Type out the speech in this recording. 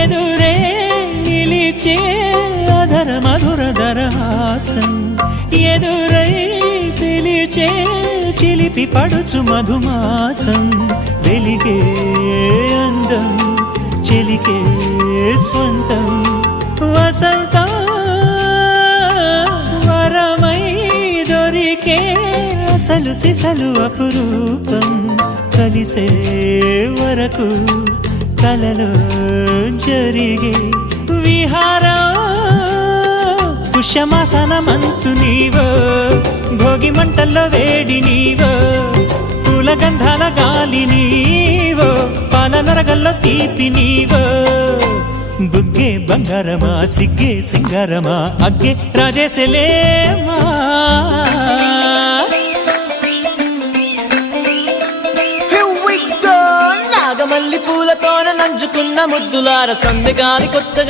ఎదురే నిలిచే అధర మధుర దరహాసం ఎదురై పిలిచే చిలిపి పడుచు మధుమాసం వెలిగే అందం చెలికే స్వంతం వసంతం వరమై దొరికే అసలు సిసలు అపురూపం కలిసే వరకు కలలో జరిగే విహారం పుష్యమాసన మనసు నీవో భోగి మంటల్లో వేడి నీవో పూల గంధాల గాలి నీవో పాల నరగల్లో తీపి నీవో బుగ్గే బంగారమా సిగ్గే సింగారమా అగ్గే రాజేసలేమా నాగమల్లి పూలతోన నంచుకున్న ముద్దులార సందెగాలి కొత్తగా